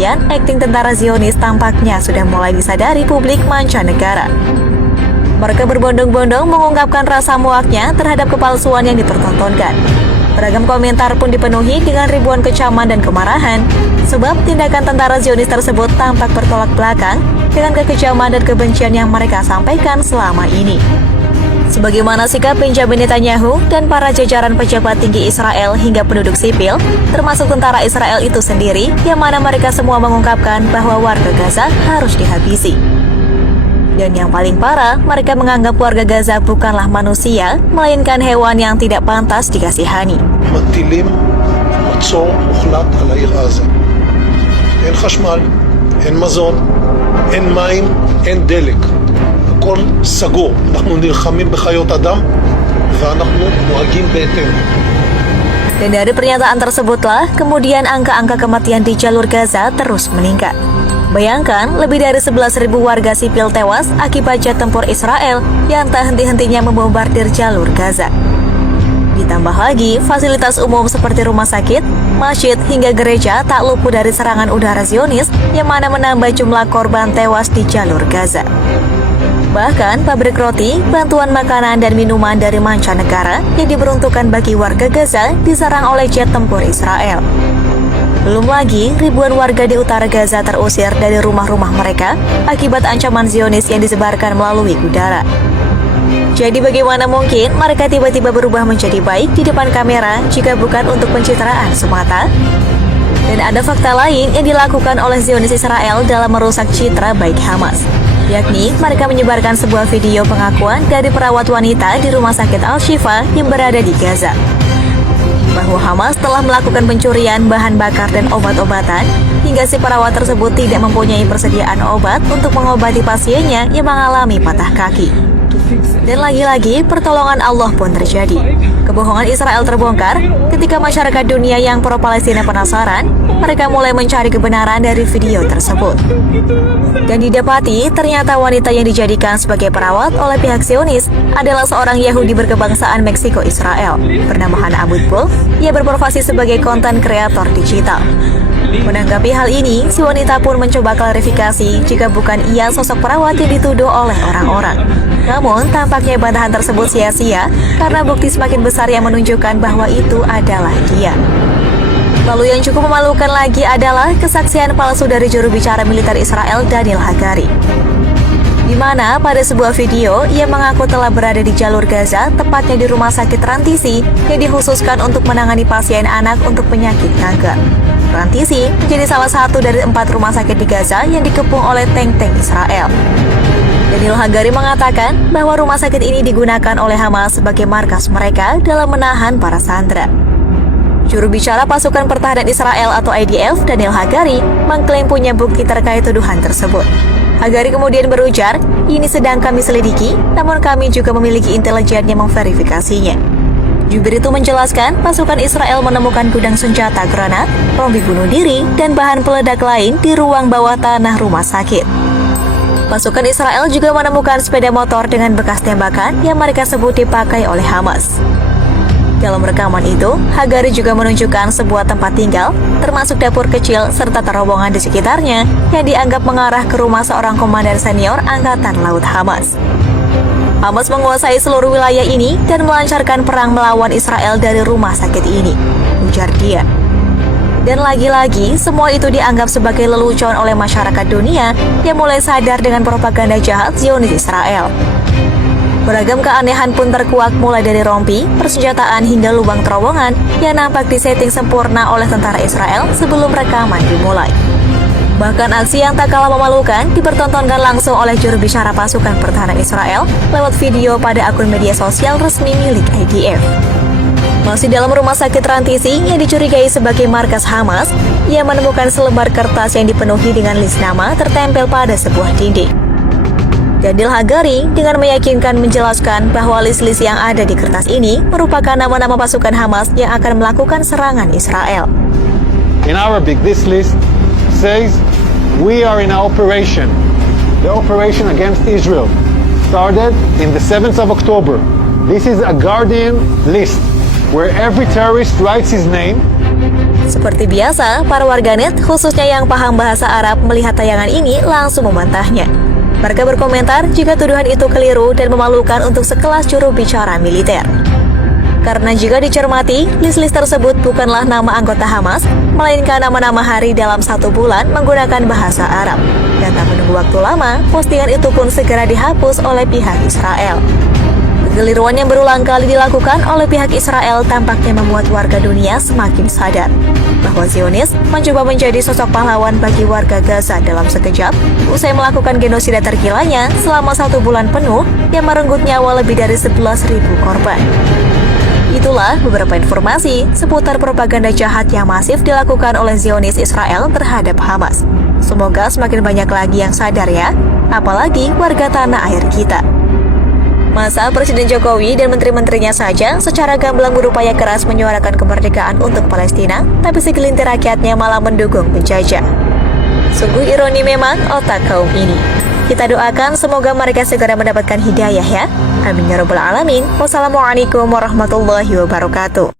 demikian, akting tentara Zionis tampaknya sudah mulai disadari publik mancanegara. Mereka berbondong-bondong mengungkapkan rasa muaknya terhadap kepalsuan yang dipertontonkan. Beragam komentar pun dipenuhi dengan ribuan kecaman dan kemarahan, sebab tindakan tentara Zionis tersebut tampak bertolak belakang dengan kekejaman dan kebencian yang mereka sampaikan selama ini. Sebagaimana sikap Benjamin Netanyahu dan para jajaran pejabat tinggi Israel hingga penduduk sipil, termasuk tentara Israel itu sendiri, yang mana mereka semua mengungkapkan bahwa warga Gaza harus dihabisi. Dan yang paling parah, mereka menganggap warga Gaza bukanlah manusia, melainkan hewan yang tidak pantas dikasihani. מטילים מצור מוחלט על העיר עזה. אין חשמל, אין מזון, אין מים, אין דלק. הכל סגור. אנחנו נלחמים בחיות אדם ואנחנו נוהגים בהתאם. Dan dari pernyataan tersebutlah, kemudian angka-angka kematian di jalur Gaza terus meningkat. Bayangkan, lebih dari 11.000 warga sipil tewas akibat jet tempur Israel yang tak henti-hentinya membombardir jalur Gaza. Ditambah lagi, fasilitas umum seperti rumah sakit, masjid, hingga gereja tak luput dari serangan udara Zionis yang mana menambah jumlah korban tewas di jalur Gaza. Bahkan, pabrik roti, bantuan makanan dan minuman dari mancanegara yang diperuntukkan bagi warga Gaza diserang oleh jet tempur Israel. Belum lagi, ribuan warga di utara Gaza terusir dari rumah-rumah mereka akibat ancaman Zionis yang disebarkan melalui udara. Jadi bagaimana mungkin mereka tiba-tiba berubah menjadi baik di depan kamera jika bukan untuk pencitraan semata? Dan ada fakta lain yang dilakukan oleh Zionis Israel dalam merusak citra baik Hamas, yakni mereka menyebarkan sebuah video pengakuan dari perawat wanita di rumah sakit Al-Shifa yang berada di Gaza, bahwa Hamas telah melakukan pencurian bahan bakar dan obat-obatan hingga si perawat tersebut tidak mempunyai persediaan obat untuk mengobati pasiennya yang mengalami patah kaki. Dan lagi-lagi, pertolongan Allah pun terjadi. Kebohongan Israel terbongkar ketika masyarakat dunia yang pro-Palestina penasaran, mereka mulai mencari kebenaran dari video tersebut. Dan didapati, ternyata wanita yang dijadikan sebagai perawat oleh pihak Zionis adalah seorang Yahudi berkebangsaan Meksiko Israel, bernama Hannah Abutbul, yang berprofesi sebagai konten kreator digital. Menanggapi hal ini, si wanita pun mencoba klarifikasi jika bukan ia sosok perawat yang dituduh oleh orang-orang. Namun, tampaknya bantahan tersebut sia-sia karena bukti semakin besar yang menunjukkan bahwa itu adalah dia. Lalu yang cukup memalukan lagi adalah kesaksian palsu dari juru bicara militer Israel Daniel Hagari, di mana pada sebuah video ia mengaku telah berada di jalur Gaza, tepatnya di rumah sakit Rantisi yang dikhususkan untuk menangani pasien anak untuk penyakit kanker. Rantisi menjadi salah satu dari 4 rumah sakit di Gaza yang dikepung oleh tank-tank Israel. Daniel Hagari mengatakan bahwa rumah sakit ini digunakan oleh Hamas sebagai markas mereka dalam menahan para sandera. Juru bicara pasukan pertahanan Israel atau IDF, Daniel Hagari, mengklaim punya bukti terkait tuduhan tersebut. Hagari kemudian berujar, ini sedang kami selidiki, namun kami juga memiliki intelijen yang memverifikasinya. Jubir itu menjelaskan, pasukan Israel menemukan gudang senjata granat, rompi bunuh diri, dan bahan peledak lain di ruang bawah tanah rumah sakit. Pasukan Israel juga menemukan sepeda motor dengan bekas tembakan yang mereka sebut dipakai oleh Hamas. Dalam rekaman itu, Hagari juga menunjukkan sebuah tempat tinggal, termasuk dapur kecil serta terowongan di sekitarnya yang dianggap mengarah ke rumah seorang komandan senior Angkatan Laut Hamas. Hamas menguasai seluruh wilayah ini dan melancarkan perang melawan Israel dari rumah sakit ini, ujar dia. Dan lagi-lagi, semua itu dianggap sebagai lelucon oleh masyarakat dunia yang mulai sadar dengan propaganda jahat Zionis Israel. Beragam keanehan pun terkuak mulai dari rompi, persenjataan hingga lubang terowongan yang nampak disetting sempurna oleh tentara Israel sebelum rekaman dimulai. Bahkan aksi yang tak kalah memalukan dipertontonkan langsung oleh juru bicara pasukan pertahanan Israel lewat video pada akun media sosial resmi milik IDF. Masih dalam rumah sakit Rantisi yang dicurigai sebagai markas Hamas, ia menemukan selebar kertas yang dipenuhi dengan list nama tertempel pada sebuah dinding. Daniel Hagari dengan meyakinkan menjelaskan bahwa list-list yang ada di kertas ini merupakan nama-nama pasukan Hamas yang akan melakukan serangan Israel. In Arabic, this list says, we are in an operation. The operation against Israel started in the 7th of October. This is a Guardian list, where every terrorist writes his name. Seperti biasa, para warganet, khususnya yang paham bahasa Arab, melihat tayangan ini langsung membantahnya. Mereka berkomentar jika tuduhan itu keliru dan memalukan untuk sekelas juru bicara militer. Karena jika dicermati, list-list tersebut bukanlah nama anggota Hamas, melainkan nama-nama hari dalam 1 bulan menggunakan bahasa Arab. Dan tak menunggu waktu lama, postingan itu pun segera dihapus oleh pihak Israel. Kekeliruan yang berulang kali dilakukan oleh pihak Israel tampaknya membuat warga dunia semakin sadar bahwa Zionis mencoba menjadi sosok pahlawan bagi warga Gaza dalam sekejap usai melakukan genosida tergilanya selama 1 bulan penuh yang merenggut nyawa lebih dari 11.000 korban. Itulah beberapa informasi seputar propaganda jahat yang masif dilakukan oleh Zionis Israel terhadap Hamas. Semoga semakin banyak lagi yang sadar ya, apalagi warga tanah air kita. Masa Presiden Jokowi dan menteri-menterinya saja secara gamblang berupaya keras menyuarakan kemerdekaan untuk Palestina, tapi segelintir rakyatnya malah mendukung penjajah. Sungguh ironi memang otak kaum ini. Kita doakan semoga mereka segera mendapatkan hidayah ya. Amin ya rabbal alamin. Wassalamualaikum warahmatullahi wabarakatuh.